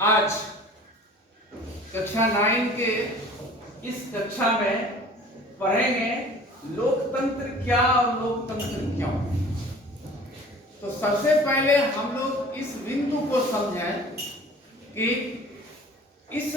आज कक्षा 9 के इस कक्षा में पढ़ेंगे लोकतंत्र क्या और लोकतंत्र क्यों। तो सबसे पहले हम लोग इस बिंदु को समझें कि इस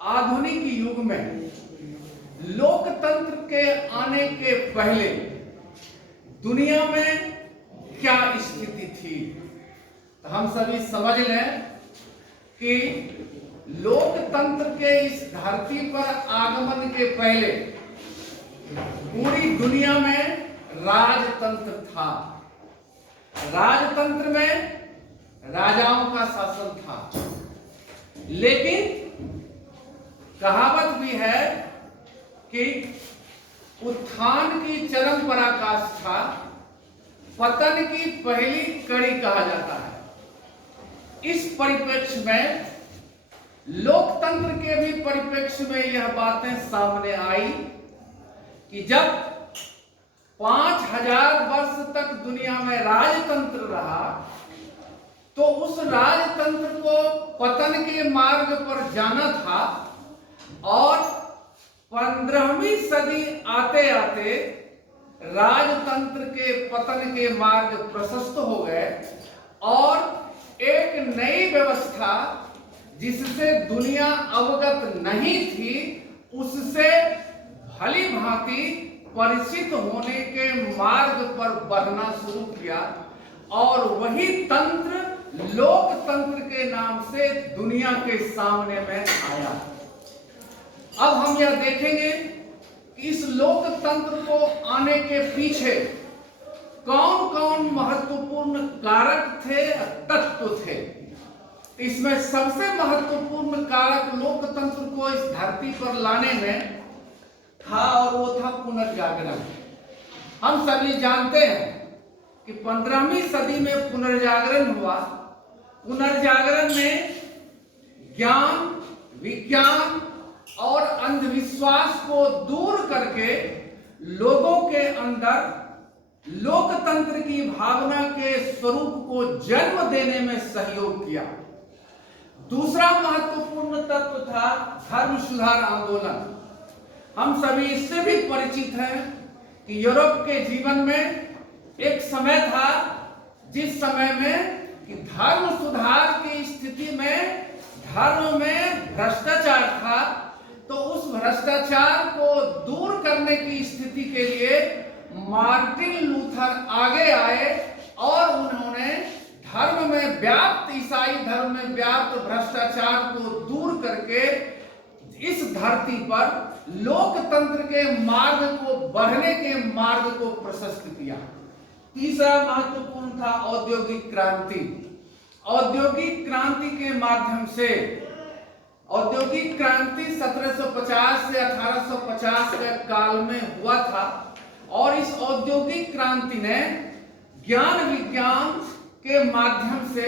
आधुनिक युग में लोकतंत्र के आने के पहले दुनिया में क्या स्थिति थी। तो हम सभी समझ लें कि लोकतंत्र के इस धरती पर आगमन के पहले पूरी दुनिया में राजतंत्र था। राजतंत्र में राजाओं का शासन था, लेकिन कहावत भी है कि उत्थान की चरम पराकाष्ठा पतन की पहली कड़ी कहा जाता है। इस परिप्रेक्ष्य में लोकतंत्र के भी परिप्रेक्ष्य में यह बातें सामने आई कि जब 5000 वर्ष तक दुनिया में राजतंत्र रहा तो उस राजतंत्र को पतन के मार्ग पर जाना था और 15वीं सदी आते आते राजतंत्र के पतन के मार्ग प्रशस्त हो गए और एक नई व्यवस्था जिससे दुनिया अवगत नहीं थी उससे भली भांति परिचित होने के मार्ग पर बढ़ना शुरू किया और वही तंत्र लोकतंत्र के नाम से दुनिया के सामने में आया। अब हम यह देखेंगे कि इस लोकतंत्र को आने के पीछे कौन कौन महत्वपूर्ण कारक थे, तत्व थे। इसमें सबसे महत्वपूर्ण कारक लोकतंत्र को इस धरती पर लाने में था और वो था पुनर्जागरण। हम सभी जानते हैं कि 15वीं सदी में पुनर्जागरण हुआ। पुनर्जागरण में ज्ञान, विज्ञान और अंधविश्वास को दूर करके लोगों के अंदर लोकतंत्र की भावना के स्वरूप को जन्म देने में सहयोग किया। दूसरा महत्वपूर्ण तत्व था धर्म सुधार आंदोलन। हम सभी इससे भी परिचित हैं कि यूरोप के जीवन में एक समय था जिस समय में कि धर्म सुधार की स्थिति में धर्म में भ्रष्टाचार था, तो उस भ्रष्टाचार को दूर करने की स्थिति के लिए मार्टिन लूथर आगे आए और उन्होंने धर्म में व्याप्त, ईसाई धर्म में व्याप्त भ्रष्टाचार को दूर करके इस धरती पर लोकतंत्र के मार्ग को, बढ़ने के मार्ग को प्रशस्त किया। तीसरा महत्वपूर्ण था औद्योगिक क्रांति। औद्योगिक क्रांति के माध्यम से, औद्योगिक क्रांति 1750 से 1850 के काल में हुआ था और इस औद्योगिक क्रांति ने ज्ञान विज्ञान के माध्यम से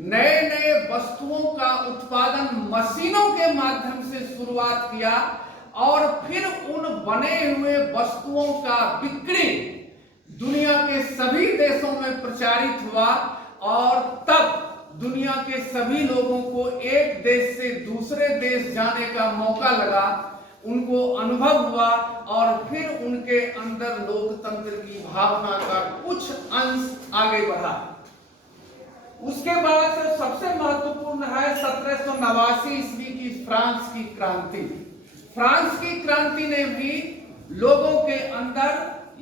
नए नए वस्तुओं का उत्पादन मशीनों के माध्यम से शुरुआत किया और फिर उन बने हुए वस्तुओं का बिक्री दुनिया के सभी देशों में प्रचारित हुआ और तब दुनिया के सभी लोगों को एक देश से दूसरे देश जाने का मौका लगा, उनको अनुभव हुआ और फिर उनके अंदर लोकतंत्र की भावना का कुछ अंश आगे बढ़ा। उसके बाद सबसे महत्वपूर्ण है 1789 ईस्वी की फ्रांस की क्रांति। फ्रांस की क्रांति ने भी लोगों के अंदर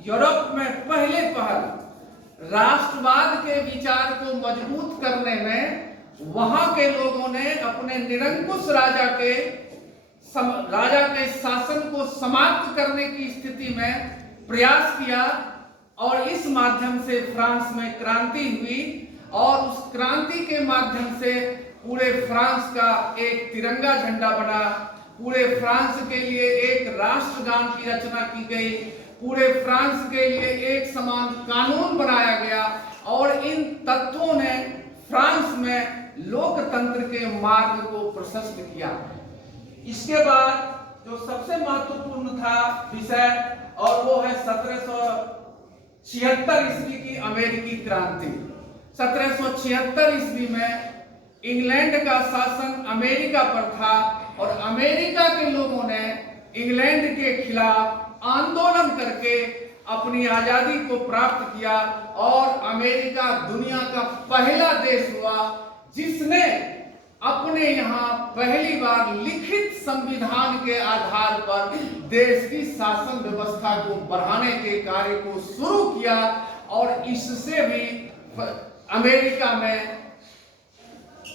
यूरोप में पहले पहल राष्ट्रवाद के विचार को मजबूत करने में वहां के लोगों ने अपने निरंकुश राजा के शासन को समाप्त करने की स्थिति में प्रयास किया और इस माध्यम से फ्रांस में क्रांति हुई और उस क्रांति के माध्यम से पूरे फ्रांस का एक तिरंगा झंडा बना, पूरे फ्रांस के लिए एक राष्ट्रगान की रचना की गई, पूरे फ्रांस के लिए एक समान कानून बनाया गया और इन तत्वों ने फ्रांस में लोकतंत्र के मार्ग को प्रशस्त किया। इसके बाद जो सबसे महत्वपूर्ण था विषय और वो है 1776 ईस्वी की अमेरिकी क्रांति। 1776 ईस्वी में इंग्लैंड का शासन अमेरिका पर था और अमेरिका के लोगों ने इंग्लैंड के खिलाफ आंदोलन करके अपनी आजादी को प्राप्त किया और अमेरिका दुनिया का पहला देश हुआ जिसने अपने यहाँ पहली बार लिखित संविधान के आधार पर देश की शासन व्यवस्था को बढ़ाने के कार्य को शुरू किया और इससे भी अमेरिका में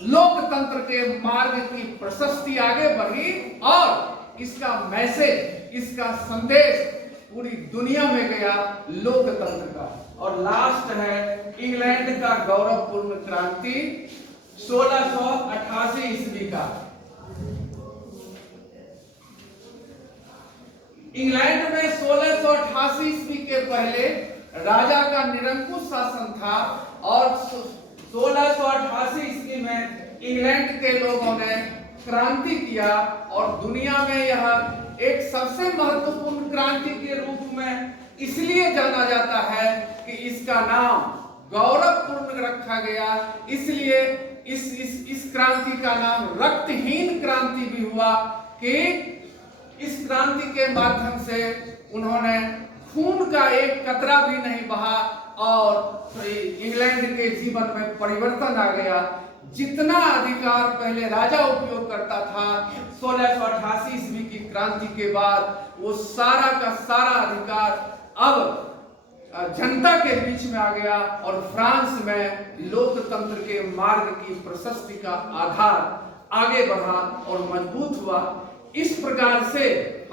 लोकतंत्र के मार्ग की प्रशस्ति आगे बढ़ी और इसका मैसेज, इसका संदेश पूरी दुनिया में गया लोकतंत्र का। और लास्ट है इंग्लैंड का गौरवपूर्ण क्रांति 1688 ईस्वी का। इंग्लैंड में 1688 ईस्वी के पहले राजा का निरंकुश शासन था और 1688 ईस्वी में इंग्लैंड के लोगों ने क्रांति किया और दुनिया में यह एक सबसे महत्वपूर्ण क्रांति के रूप में इसलिए जाना जाता है कि इसका नाम गौरवपूर्ण रखा गया, इसलिए इस क्रांति का नाम रक्तहीन क्रांति भी हुआ कि इस क्रांति के माध्यम से उन्होंने खून का एक कतरा भी नहीं बहा और इंग्लैंड के जीवन में परिवर्तन आ गया। जितना अधिकार पहले राजा उपयोग करता था 1688 ईस्वी की क्रांति के बाद वो सारा का सारा अधिकार अब जनता के बीच में आ गया और फ्रांस में लोकतंत्र के मार्ग की प्रशस्ति का आधार आगे बढ़ा और मजबूत हुआ। इस प्रकार से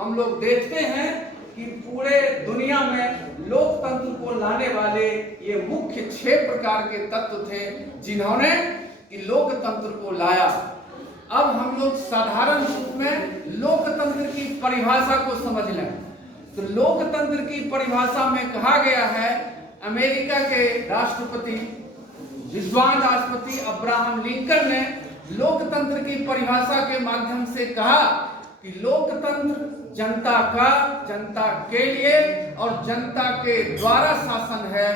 हम लोग देखते हैं कि पूरे दुनिया में लोकतंत्र को लाने वाले ये मुख्य 6 प्रकार के तत्व थे जिन्होंने लोकतंत्र को लाया। अब हम लोग साधारण रूप में लोकतंत्र की परिभाषा को समझ लें तो लोकतंत्र की परिभाषा में कहा गया है, अमेरिका के राष्ट्रपति विद्वान राष्ट्रपति अब्राहम लिंकन ने लोकतंत्र की परिभाषा के माध्यम से कहा कि लोकतंत्र जनता का, जनता के लिए और जनता के द्वारा शासन है।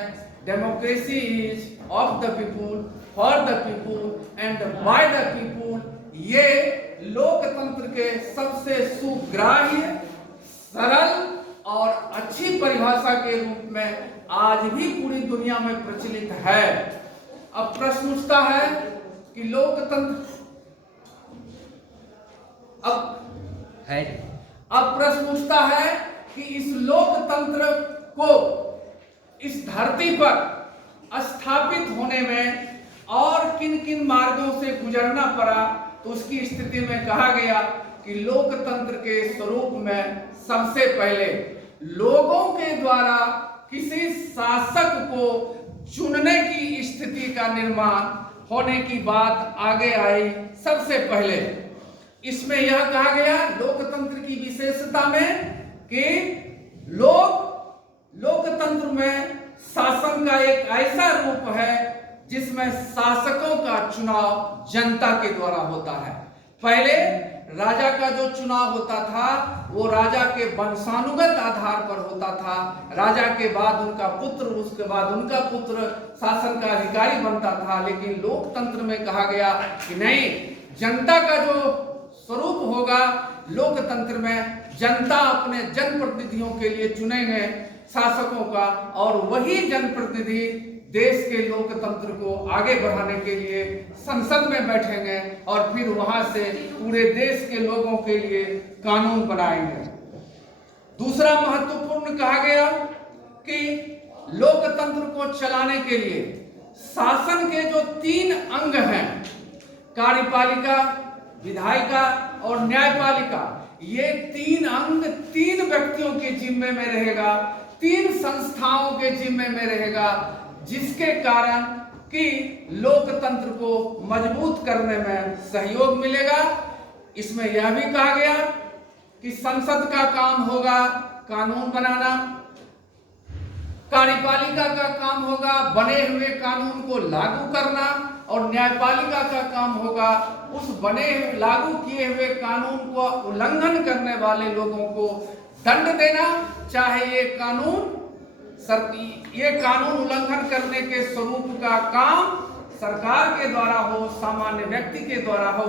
Democracy is of the people, for the people and by the people. ये लोकतंत्र के सबसे सुग्राह्य, सरल और अच्छी परिभाषा के रूप में आज भी पूरी दुनिया में प्रचलित है। अब प्रश्न उठता है कि लोकतंत्र अब प्रश्न उठता है कि इस लोकतंत्र को इस धरती पर स्थापित होने में और किन किन मार्गों से गुजरना पड़ा। तो उसकी स्थिति में कहा गया कि लोकतंत्र के स्वरूप में सबसे पहले लोगों के द्वारा किसी शासक को चुनने की स्थिति का निर्माण होने की बात आगे आई। सबसे पहले इसमें यह कहा गया लोकतंत्र की विशेषता में कि लोकतंत्र में शासन का एक ऐसा रूप है जिसमें शासकों का चुनाव जनता के द्वारा होता है। पहले राजा का जो चुनाव होता था वो राजा के वंशानुगत आधार पर होता था। राजा के बाद उनका पुत्र, उसके बाद उनका पुत्र शासन का अधिकारी बनता था। लेकिन लोकतंत्र में कहा गया कि नहीं, जनता का जो स्वरूप होगा लोकतंत्र में, जनता अपने जनप्रतिनिधियों के लिए चुनेंगे शासकों का और वही जनप्रतिनिधि देश के लोकतंत्र को आगे बढ़ाने के लिए संसद में बैठेंगे और फिर वहां से पूरे देश के लोगों के लिए कानून बनाएंगे। दूसरा महत्वपूर्ण कहा गया कि लोकतंत्र को चलाने के लिए शासन के जो 3 अंग हैं, कार्यपालिका, विधायिका और न्यायपालिका, ये 3 अंग 3 व्यक्तियों के जिम्मे में रहेगा, 3 संस्थाओं के जिम्मे में रहेगा, जिसके कारण कि लोकतंत्र को मजबूत करने में सहयोग मिलेगा। इसमें यह भी कहा गया कि संसद का काम होगा कानून बनाना, कार्यपालिका का काम होगा बने हुए कानून को लागू करना और न्यायपालिका का काम होगा उस बने लागू किए हुए कानून को उल्लंघन करने वाले लोगों को दंड देना, चाहे ये कानून उल्लंघन करने के स्वरूप का काम सरकार के द्वारा हो, सामान्य व्यक्ति के द्वारा हो,